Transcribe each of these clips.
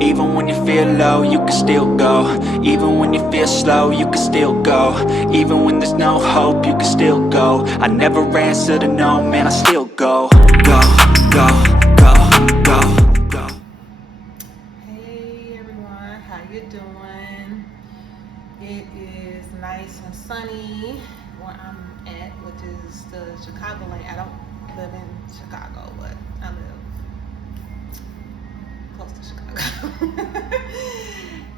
Even when you feel low, you can still go. Even when you feel slow, you can still go. Even when there's no hope, you can still go. I never answer to no, man, I still go. Go, go, go, go, go. Hey everyone, how you doing? It is nice and sunny where I'm at, which is the Chicagoland. I don't live in Chicago, but I live close to Chicago.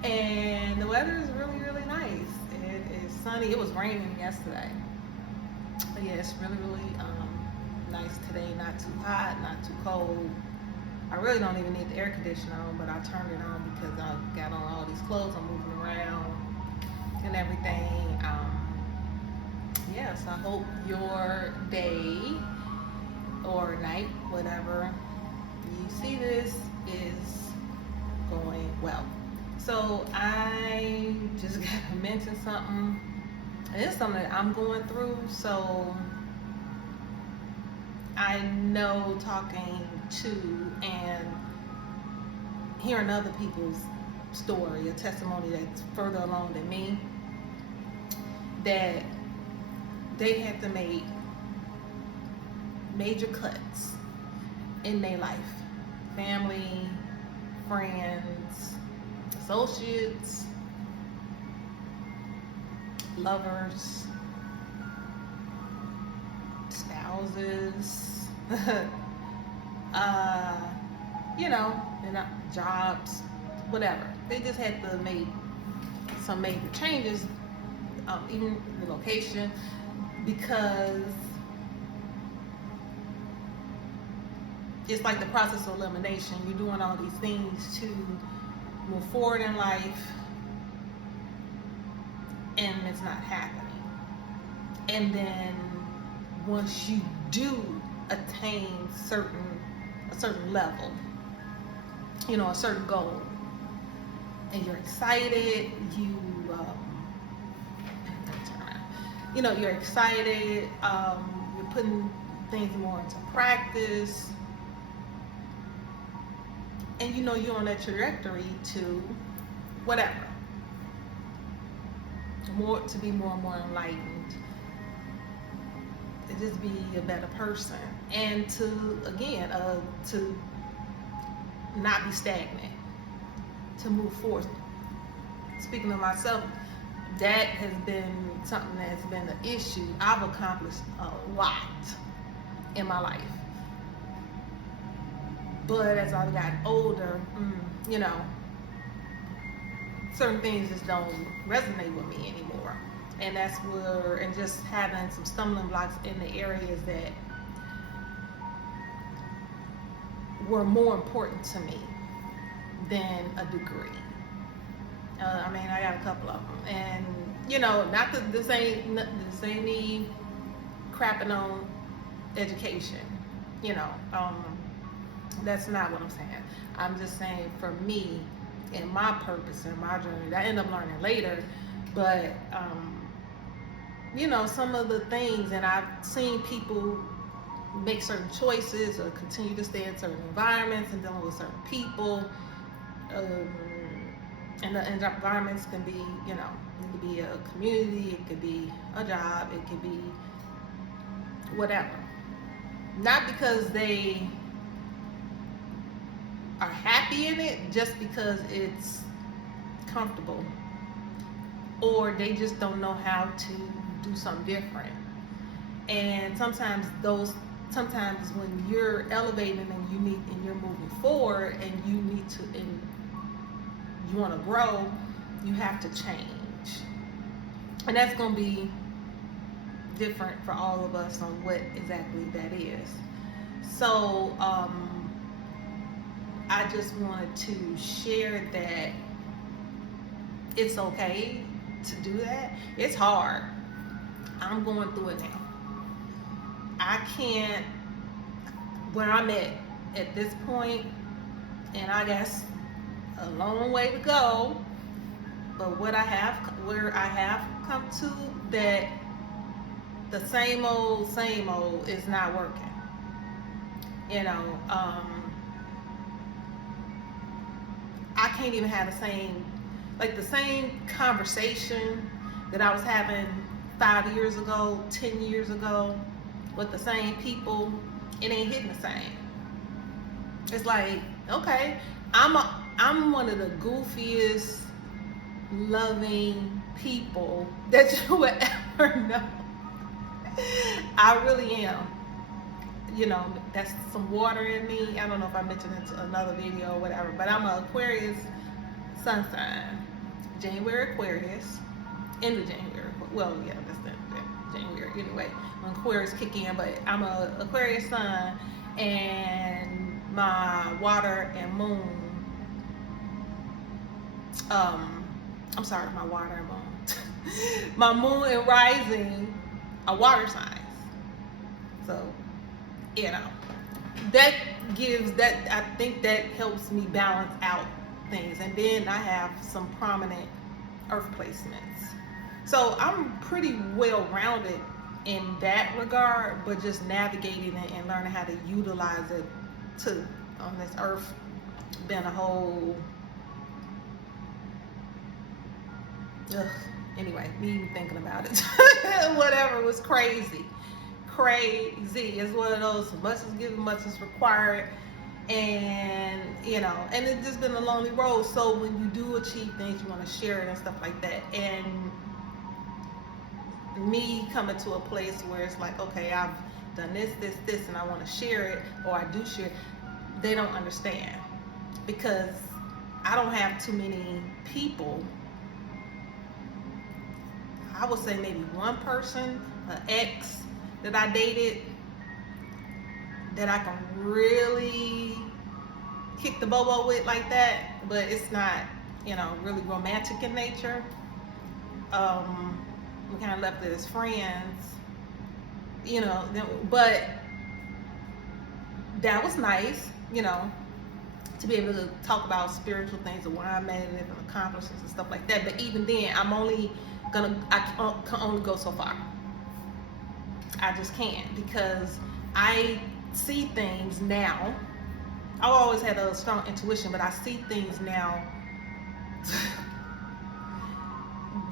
And the weather is really, really nice. It is sunny. It was raining yesterday. But yeah, it's really, really nice today. Not too hot, not too cold. I really don't even need the air conditioner on, but I turned it on because I got on all these clothes. I'm moving around and everything. Yes, I hope your day or night, whatever you see this, is going well. So I just got to mention something. It's something that I'm going through. So I know talking to and hearing other people's story, a testimony that's further along than me, that they had to make major cuts in their life. Family, friends, associates, lovers, spouses, and jobs, whatever. They just had to make some major changes, even the location, because it's like the process of elimination. You're doing all these things to move forward in life, and it's not happening. And then once you do attain a certain level, a certain goal, and you're excited, you're excited, you're putting things more into practice, and you're on that trajectory to whatever, to be more and more enlightened, to just be a better person, and to not be stagnant, to move forward. Speaking of myself, that has been something that's been an issue. I've accomplished a lot in my life, but as I've gotten older, certain things just don't resonate with me anymore. And and just having some stumbling blocks in the areas that were more important to me than a degree. I got a couple of them, and not that this ain't me crapping on education. That's not what I'm saying. I'm just saying, for me and my purpose and my journey, I end up learning later, but some of the things, and I've seen people make certain choices or continue to stay in certain environments and dealing with certain people. And the environments can be, it could be a community, it could be a job, it could be whatever. Not because they are happy in it, just because it's comfortable, or they just don't know how to do something different. And sometimes when you're elevating and you're moving forward, and you want to grow, you have to change. And that's going to be different for all of us on what exactly that is. So I just wanted to share that it's okay to do that. It's hard. I'm going through it now. I can't, where I'm at this point, and I guess a long way to go, but where I have come to, that the same old is not working. I can't even have the same conversation that I was having 5 years ago, 10 years ago with the same people. It ain't hitting the same. It's like, okay, I'm one of the goofiest, loving people that you would ever know. I really am. You know, that's some water in me. I don't know if I mentioned it in another video or whatever, but I'm an Aquarius sun sign. January Aquarius. In the January. Well, yeah, that's the January anyway. When Aquarius kick in, but I'm a Aquarius sun, and my water and moon. I'm sorry, my water and moon. My moon and rising are water signs. So, you know, that gives that, I think that helps me balance out things. And then I have some prominent earth placements. So I'm pretty well rounded in that regard, but just navigating it and learning how to utilize it to on this earth been a whole anyway, me even thinking about it. Whatever, was crazy. It's one of those, much is given, much is required. And you know, and it's just been a lonely road. So when you do achieve things, you want to share it and stuff like that. And me coming to a place where it's like, okay, I've done this, and I want to share it, or I do share it, they don't understand, because I don't have too many people. I would say maybe one person, an ex that I dated, that I can really kick the bobo with like that, but it's not, you know, really romantic in nature. We kind of left it as friends, you know, but that was nice, you know, to be able to talk about spiritual things and where I'm at and different accomplishments and stuff like that. But even then, I can only go so far. I just can't, because I see things now. I've always had a strong intuition, but I see things now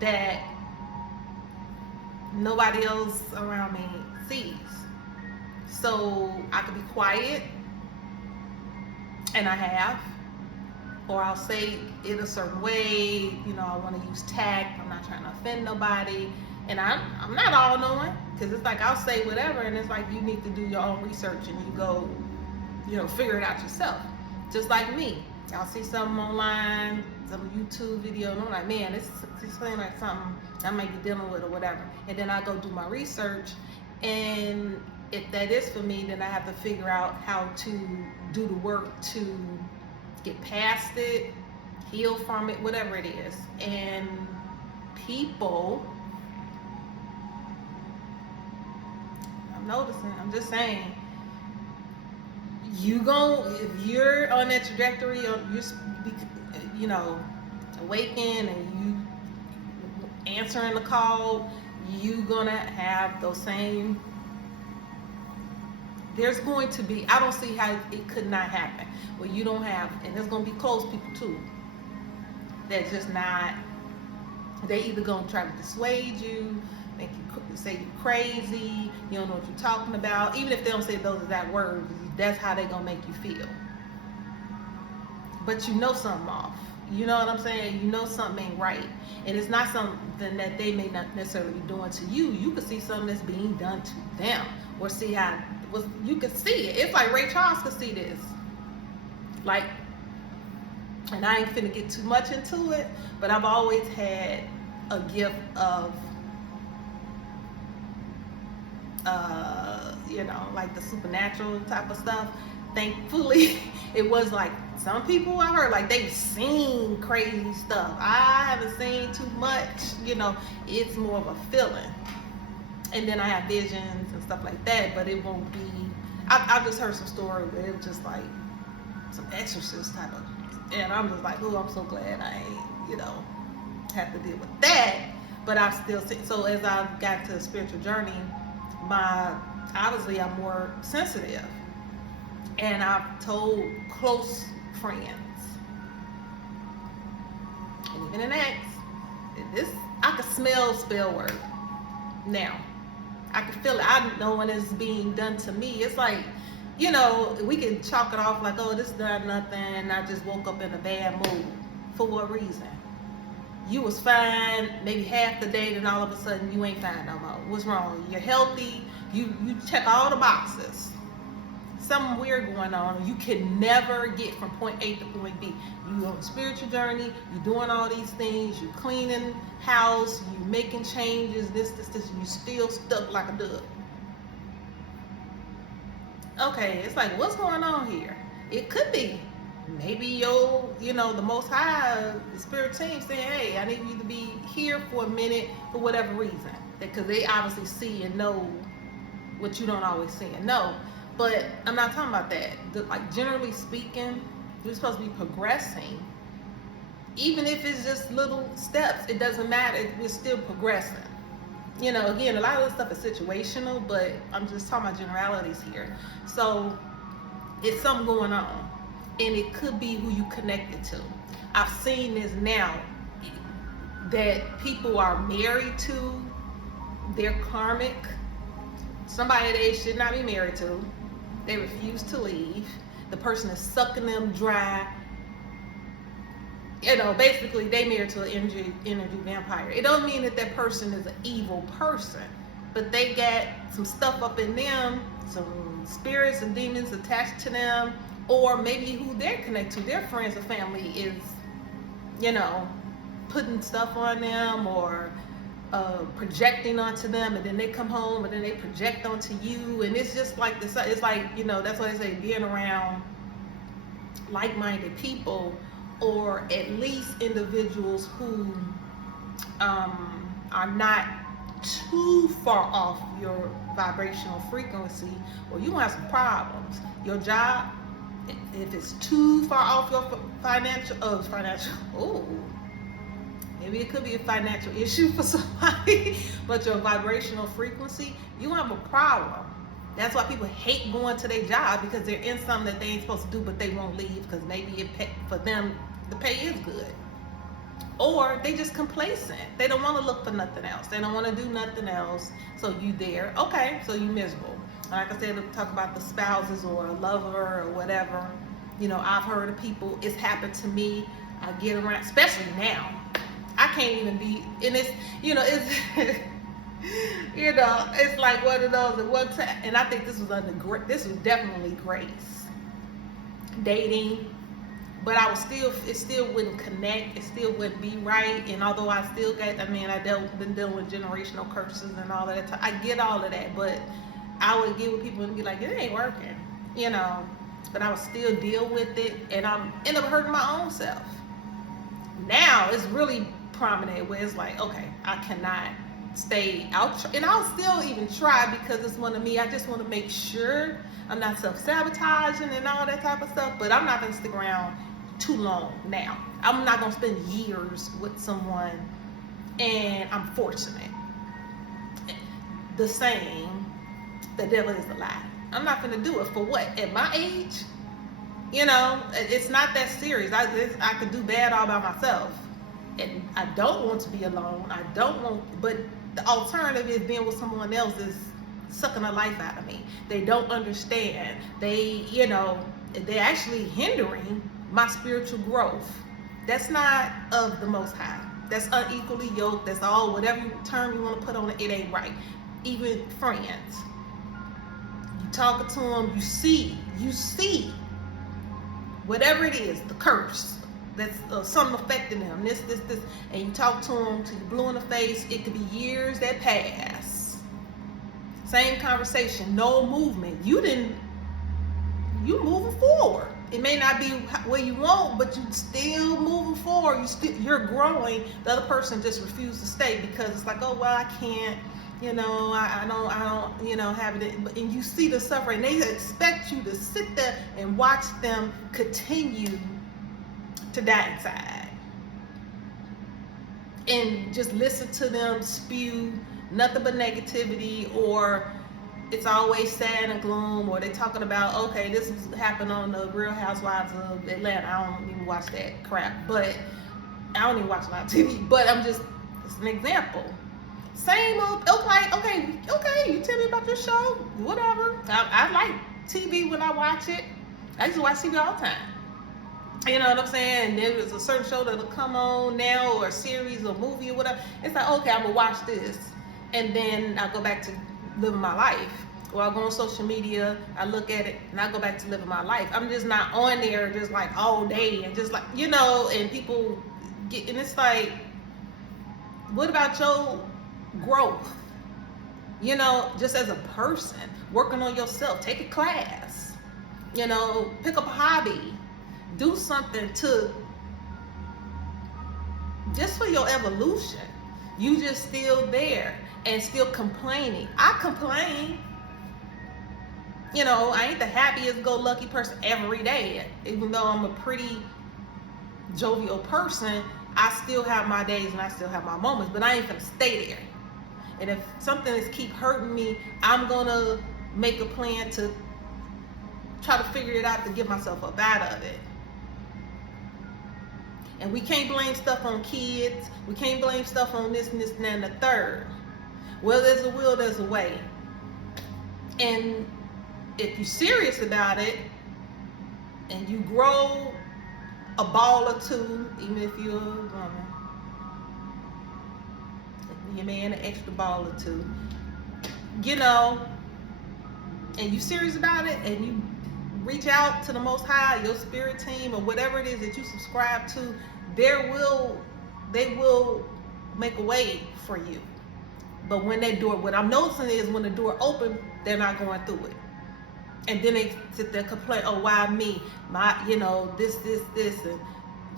that nobody else around me sees. So I could be quiet, and I have, or I'll say it a certain way, you know, I want to use tact, I'm not trying to offend nobody, and I'm not all knowing, because it's like I'll say whatever, and it's like you need to do your own research and you go, you know, figure it out yourself. Just like me, I'll see something online, some YouTube video, and I'm like, man, this seems like something I might be dealing with or whatever, and then I go do my research, and if that is for me, then I have to figure out how to do the work to get past it, heal from it, whatever it is. And people, I'm noticing, I'm just saying, if you're on that trajectory, or you're, you know, awaken and you answering the call, you gonna have those same, there's going to be, I don't see how it could not happen. Well, you don't have, and there's going to be close people too, that's just not, they either going to try to dissuade you, make you say you're crazy, you don't know what you're talking about. Even if they don't say those exact words, that's how they going to make you feel. But you know something off. You know what I'm saying? You know something ain't right. And it's not something that they may not necessarily be doing to you. You could see something that's being done to them, or see how, you could see it. It's like Ray Charles could see this. Like, and I ain't finna get too much into it, but I've always had a gift of, you know, like the supernatural type of stuff. Thankfully, it was like some people I heard, like they've seen crazy stuff. I haven't seen too much, you know, it's more of a feeling. And then I have visions and stuff like that, but it won't be, I've just heard some story where it was just like some exorcist type of, and I'm just like, oh, I'm so glad I ain't, you know, have to deal with that. But I still see, so as I've got to a spiritual journey, obviously I'm more sensitive. And I've told close friends, And the next, this, I could smell spell work now. I can feel it. I know when it's being done to me. It's like, you know, we can chalk it off like, oh, this done nothing. I just woke up in a bad mood. For what reason? You was fine maybe half the day, then all of a sudden you ain't fine no more. What's wrong? You're healthy. You check all the boxes. Something weird going on. You can never get from point A to point B. You on a spiritual journey. You doing all these things. You cleaning house. You making changes. This. You still stuck like a dog. Okay, it's like, what's going on here? It could be maybe the Most High, the spirit team saying, hey, I need you to be here for a minute for whatever reason. Because they obviously see and know what you don't always see and know. But I'm not talking about that. Like, generally speaking, you're supposed to be progressing. Even if it's just little steps, it doesn't matter. We're still progressing. You know, again, a lot of this stuff is situational, but I'm just talking about generalities here. So it's something going on, and it could be who you connected to. I've seen this now, that people are married to their karmic, somebody they should not be married to. They refuse to leave. The person is sucking them dry. You know, basically they married to an energy vampire. It don't mean that person is an evil person, but they got some stuff up in them, some spirits and demons attached to them, or maybe who they're connected to, their friends or family is, you know, putting stuff on them or projecting onto them, and then they come home and then they project onto you, and it's just like this. It's like, you know, that's why they say being around like-minded people, or at least individuals who are not too far off your vibrational frequency, or you gonna have some problems. Your job, if it's too far off your financial, maybe it could be a financial issue for somebody, but your vibrational frequency, you have a problem. That's why people hate going to their job, because they're in something that they ain't supposed to do, but they won't leave because maybe for them the pay is good. Or they just complacent. They don't want to look for nothing else. They don't want to do nothing else. So you there, okay, so you miserable. Like I said, talk about the spouses or a lover or whatever. You know, I've heard of people, it's happened to me. I get around, especially now. I can't even be, and it's, you know, it's, you know, it's like one of those at one time, and I think this was definitely grace. Dating, but I was it still wouldn't connect, it still wouldn't be right, and although I still got, been dealing with generational curses and all of that, I get all of that, but I would get with people and be like, it ain't working, you know, but I would still deal with it, and I end up hurting my own self. Now it's really prominent where it's like, okay, I cannot stay out, and I'll still even try because it's one of me. I just want to make sure I'm not self-sabotaging and all that type of stuff, but I'm not going to stick around too long now. I'm not going to spend years with someone and I'm fortunate. The saying, the devil is a lie. I'm not going to do it for what? At my age? You know, it's not that serious. I could do bad all by myself. And I don't want to be alone. But the alternative is being with someone else is sucking the life out of me. They don't understand. They're actually hindering my spiritual growth. That's not of the Most High. That's unequally yoked. That's all, whatever term you want to put on it, it ain't right. Even friends. You talking to them, you see whatever it is, the curse. That's something affecting them, this, and you talk to them till you're blue in the face. It could be years that pass. Same conversation, no movement. You moving forward. It may not be where you want, but you still moving forward. You're growing. The other person just refused to stay because it's like, oh well, I can't. You know, I don't. You know, have it. And you see the suffering. They expect you to sit there and watch them continue to die inside and just listen to them spew nothing but negativity, or it's always sad and gloom, or they talking about, okay, this happened on the Real Housewives of Atlanta. I don't even watch that crap, but I don't even watch a lot of TV, but it's an example. Same old, okay, you tell me about your show, whatever. I like TV when I watch it. I used to watch TV all the time. You know what I'm saying? And there was a certain show that'll come on now, or a series or movie or whatever. It's like, okay, I'm gonna watch this, and then I go back to living my life. Or I go on social media, I look at it, and I go back to living my life. I'm just not on there just like all day and just like, and people get, and it's like, what about your growth? Just as a person, working on yourself, take a class, pick up a hobby, do something just for your evolution. You just still there and still complaining. I complain. I ain't the happiest go lucky person every day. Even though I'm a pretty jovial person, I still have my days and I still have my moments, but I ain't gonna stay there. And if something is keep hurting me, I'm gonna make a plan to try to figure it out to get myself up out of it. And we can't blame stuff on kids. We can't blame stuff on this and this and the third. Well, there's a will, there's a way. And if you're serious about it and you grow a ball or two, even if you're a woman, your man an extra ball or two, and you serious about it and you reach out to the Most High, your spirit team, or whatever it is that you subscribe to, they will make a way for you. But when what I'm noticing is when the door opens, they're not going through it. And then they sit there and complain, oh, why me? This, and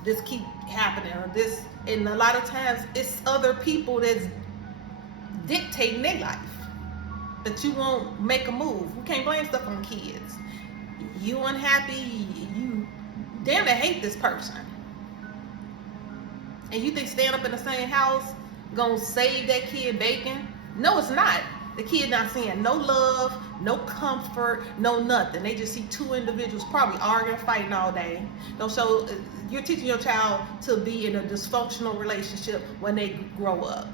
this keep happening, or this. And a lot of times it's other people that's dictating their life, that you won't make a move. We can't blame stuff on kids. You unhappy, you damn near hate this person. And you think staying up in the same house gonna save that kid bacon? No, it's not. The kid not seeing no love, no comfort, no nothing. They just see two individuals probably arguing, fighting all day. You're teaching your child to be in a dysfunctional relationship when they grow up.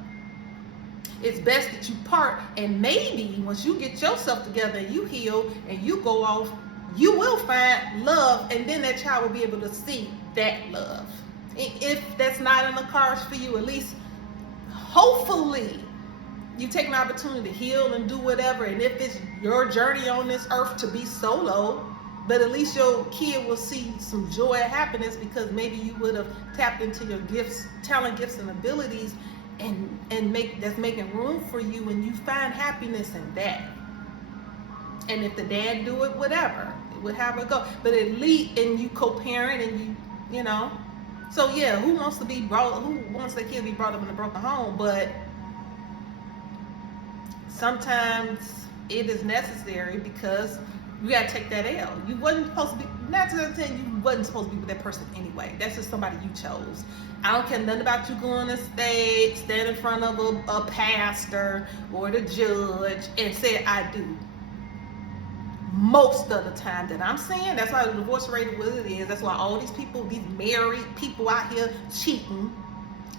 It's best that you part, and maybe once you get yourself together and you heal and you go off, you will find love, and then that child will be able to see that love. If that's not in the cards for you, at least hopefully you take an opportunity to heal and do whatever. And if it's your journey on this earth to be solo, but at least your kid will see some joy and happiness, because maybe you would have tapped into your gifts, talent, gifts, and abilities, and that's making room for you, and you find happiness in that. And if the dad do it, whatever, have it go. But at least, and you co-parent, and you so yeah, who wants their kid to be brought up in a broken home? But sometimes it is necessary, because you gotta take that L. You wasn't supposed to be, not to say you wasn't supposed to be with that person anyway. That's just somebody you chose. I don't care nothing about you going to stand in front of a pastor or the judge and say I do. Most of the time that I'm seeing, that's why the divorce rate is what it is. That's why all these people, these married people out here cheating,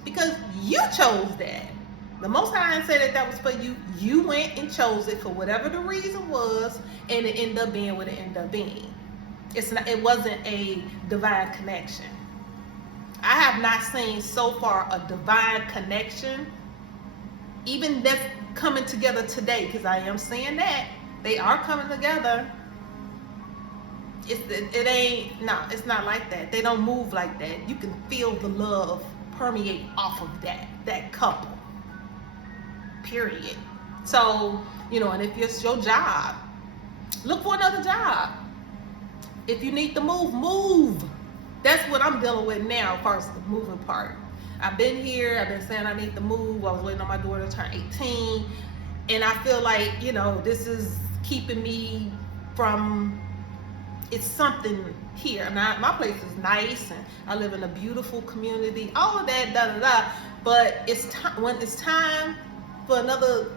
because you chose that. The Most High didn't say that was for you. You went and chose it for whatever the reason was, and it ended up being what it ended up being. It wasn't a divine connection. I have not seen so far a divine connection, even that's coming together today, because I am seeing that. They are coming together. It's not like that. They don't move like that. You can feel the love permeate off of that couple. Period. So, and if it's your job, look for another job. If you need to move. That's what I'm dealing with now, as far as the moving part. I've been here, I've been saying I need to move. I was waiting on my daughter to turn 18. And I feel like, this is keeping me from, it's something here. Now, my place is nice, and I live in a beautiful community, all of that, but when it's time for another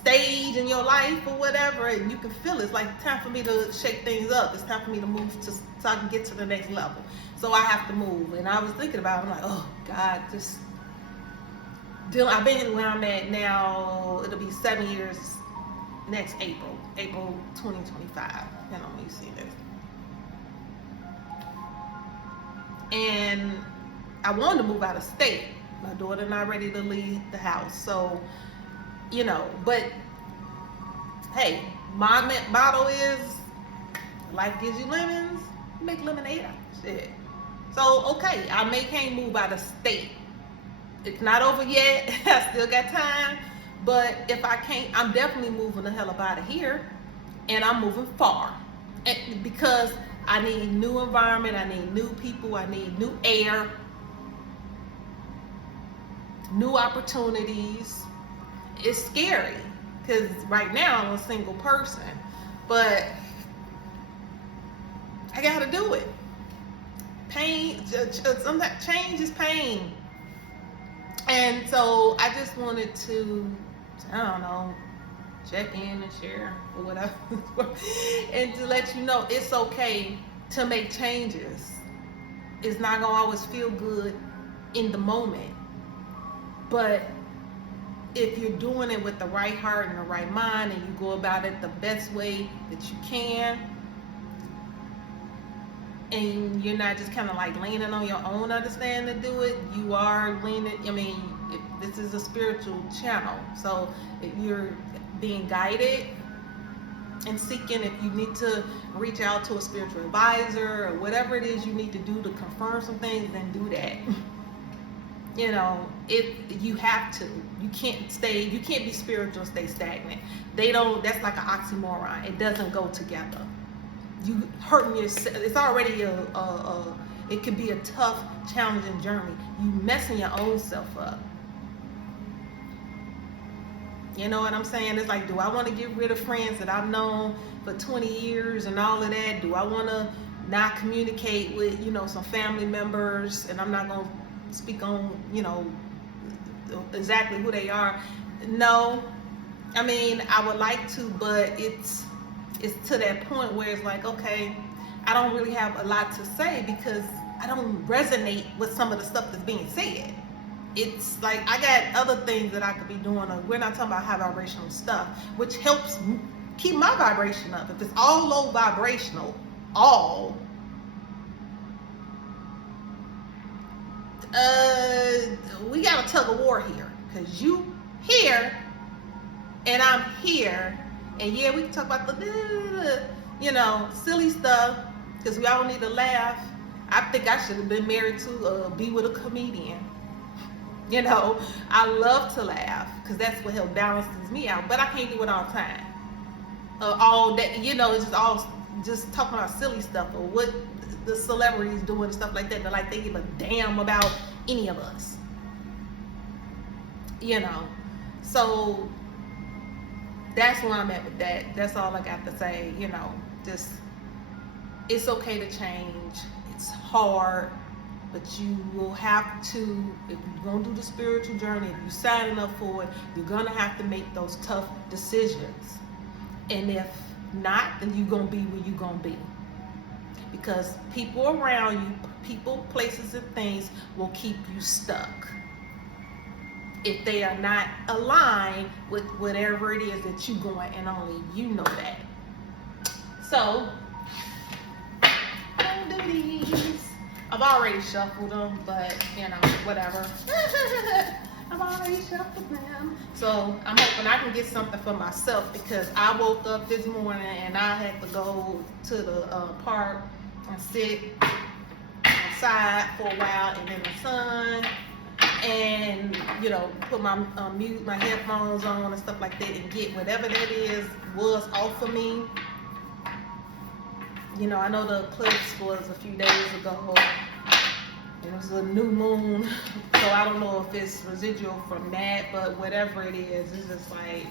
stage in your life or whatever, and you can feel it. It's like time for me to shake things up. It's time for me to move so I can get to the next level. So I have to move. And I was thinking about it. I'm like, oh God, just I've been where I'm at now. It'll be 7 years next April 2025. You know, when you see this. And I wanted to move out of state. My daughter not ready to leave the house. So, you know, but hey, my motto is life gives you lemons, make lemonade out of shit. So, okay, I can't move out of state. It's not over yet. I still got time. But if I can't, I'm definitely moving the hell up out of here. And I'm moving far. And because I need new environment, I need new people, I need new air, new opportunities. It's scary because right now I'm a single person, but I gotta do it. Pain, sometimes change is pain. And so I just wanted to, I don't know, check in and share or whatever, and to let you know it's okay to make changes. It's not gonna always feel good in the moment, but if you're doing it with the right heart and the right mind, and you go about it the best way that you can, and you're not just kind of like leaning on your own understanding to do it, you are leaning. I mean, this is a spiritual channel, so if you're being guided and seeking, if you need to reach out to a spiritual advisor or whatever it is you need to do to confirm some things, then do that. You know, you have to. You can't be spiritual and stay stagnant. That's like an oxymoron. It doesn't go together. You hurting yourself. It's already it could be a tough, challenging journey. You messing your own self up. You know what I'm saying? It's like, do I want to get rid of friends that I've known for 20 years and all of that? Do I want to not communicate with, some family members? And I'm not going to speak on, exactly who they are. No. I mean, I would like to, but it's to that point where it's like, okay, I don't really have a lot to say because I don't resonate with some of the stuff that's being said. It's like I got other things that I could be doing. We're not talking about high vibrational stuff, which helps keep my vibration up. If it's all low vibrational, we got a tug of war here, because you here and I'm here, and yeah, we can talk about the silly stuff, because we all need to laugh. I think I should have been married to be with a comedian. I love to laugh because that's what helps balances me out, but I can't do it all the time. All day, it's just talking about silly stuff or what the celebrities doing and stuff like that. They're like, they give a damn about any of us. So that's where I'm at with that. That's all I got to say. Just, it's okay to change. It's hard. But you will have to, if you're going to do the spiritual journey, if you're signing up for it, you're going to have to make those tough decisions. And if not, then you're going to be where you're going to be. Because people around you, people, places, and things will keep you stuck if they are not aligned with whatever it is that you're going, and only you know that. So, don't do these. I've already shuffled them, but whatever. I've already shuffled them. So I'm hoping I can get something for myself, because I woke up this morning and I had to go to the park and sit outside for a while and in the sun, and put my my headphones on and stuff like that, and get whatever that was off of me. I know the eclipse was a few days ago. It was a new moon, so I don't know if it's residual from that, but whatever it is, it's just like,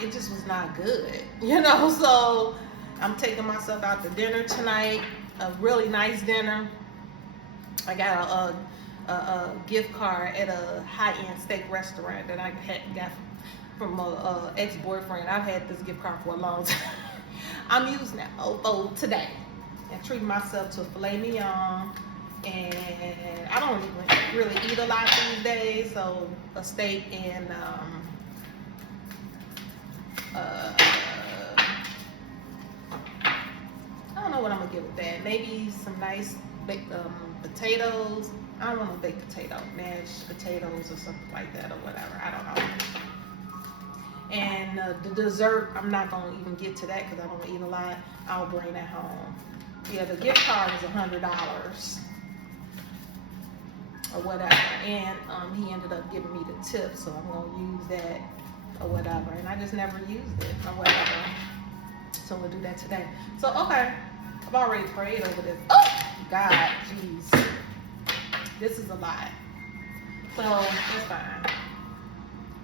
it just was not good, so I'm taking myself out to dinner tonight, a really nice dinner. I got a gift card at a high-end steak restaurant that I got from a ex-boyfriend. I've had this gift card for a long time. I'm using that today and treating myself to a filet mignon. And I don't even really eat a lot these days, so a steak and I don't know what I'm gonna get with that. Maybe some nice baked potatoes. I don't want a baked potato, mashed potatoes or something like that or whatever. I don't know. And the dessert, I'm not gonna even get to that because I don't eat a lot. I'll bring that home. Yeah, the gift card is $100 or whatever, and he ended up giving me the tip, so I'm gonna use that or whatever. And I just never used it or whatever. So we'll do that today. So okay, I've already prayed over this. Oh God, jeez, this is a lot. So it's fine.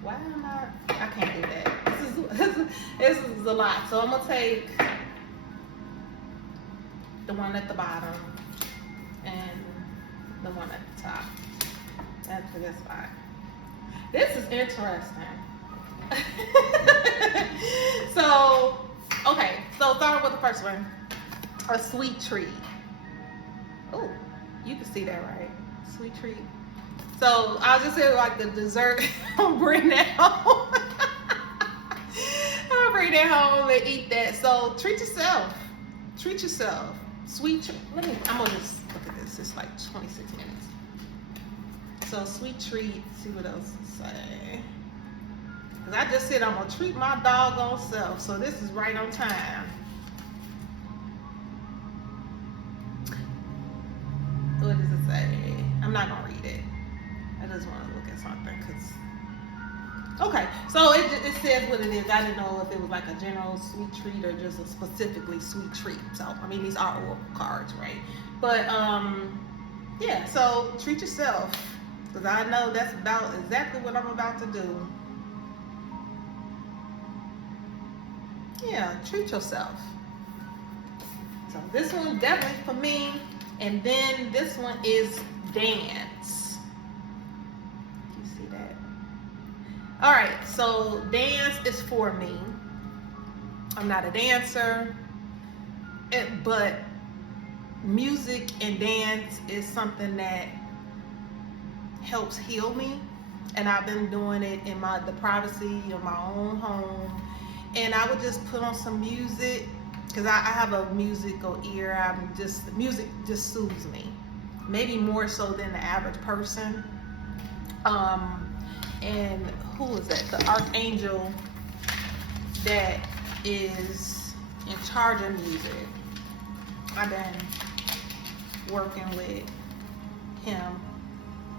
Why am I can't do that. This is a lot. So I'm gonna take the one at the bottom and the one at the top. That's for this fine. This is interesting. So okay, so start with the first one. A sweet treat. Oh, you can see that, right? Sweet treat. So I'll just say like the dessert. I'll bring that home. I'll bring that home and eat that. So treat yourself. Treat yourself. Sweet treat. I'm gonna just look at this. It's like 26 minutes. So sweet treat. See what else to say. Cause I just said I'm gonna treat my doggone self. So this is right on time. What does it say? I'm not gonna read it. I just want to look at something because. Okay, so it says what it is. I didn't know if it was like a general sweet treat or just a specifically sweet treat. So I mean, these are oracle cards, right? But yeah. So treat yourself because I know that's about exactly what I'm about to do. Yeah, treat yourself. So this one definitely for me. And then this one is dance. You see that? All right, so dance is for me. I'm not a dancer, but music and dance is something that helps heal me. And I've been doing it in the privacy of my own home. And I would just put on some music. Because I have a musical ear. Music just soothes me. Maybe more so than the average person. And who is that? The archangel that is in charge of music. I've been working with him.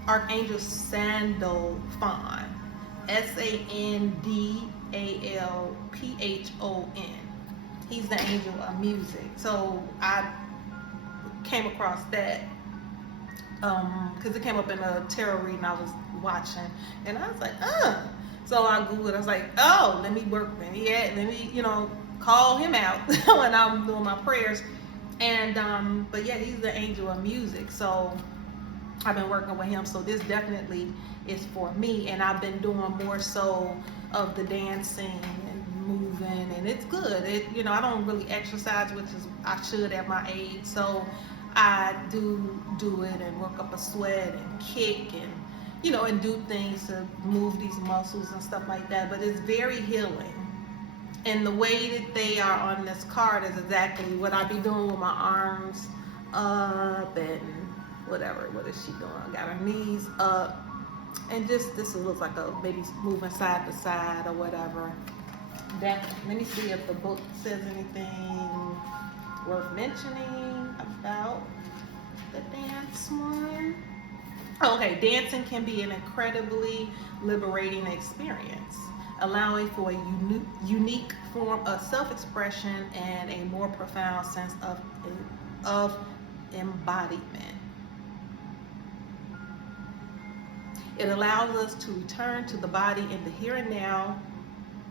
Archangel Sandalphon. Sandalphon. He's the angel of music. So I came across that because it came up in a tarot reading I was watching, and I was like, So I Googled. I was like, let me call him out when I'm doing my prayers. And but yeah, he's the angel of music. So I've been working with him. So this definitely is for me, and I've been doing more so of the dancing and moving, and it's good. I don't really exercise, which is I should at my age. So I do it and work up a sweat and kick and and do things to move these muscles and stuff like that. But it's very healing. And the way that they are on this card is exactly what I be doing with my arms up and whatever. What is she doing? Got her knees up. And just this looks like a maybe moving side to side or whatever. Let me see if the book says anything worth mentioning about the dance one. Okay, dancing can be an incredibly liberating experience, allowing for a unique form of self-expression and a more profound sense of embodiment. It allows us to return to the body in the here and now,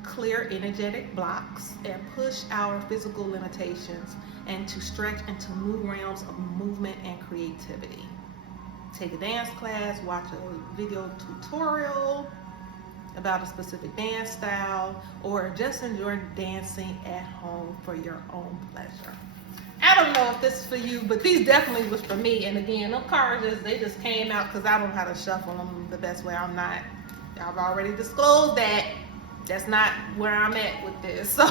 clear energetic blocks, and push our physical limitations, and to stretch into new realms of movement and creativity. take a dance class, watch a video tutorial about a specific dance style, or just enjoy dancing at home for your own pleasure. I don't know if this is for you, but these definitely was for me. And again, them cards they just came out because I don't know how to shuffle them the best way. I've already disclosed that. That's not where I'm at with this. So,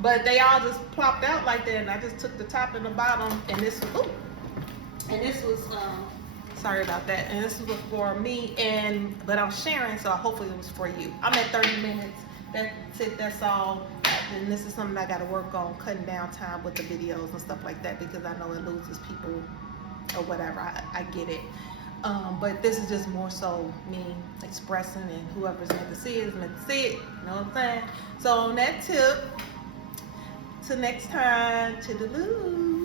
but they all just plopped out like that, and I just took the top and the bottom, and this was, sorry about that. And this was for me, but I'm sharing, so hopefully it was for you. I'm at 30 minutes. That's it. That's all. And this is something I got to work on, cutting down time with the videos and stuff like that, because I know it loses people or whatever. I get it. But this is just more so me expressing, and whoever's meant to see it is meant to see it. You know what I'm saying? So on that tip, till next time, toodaloo.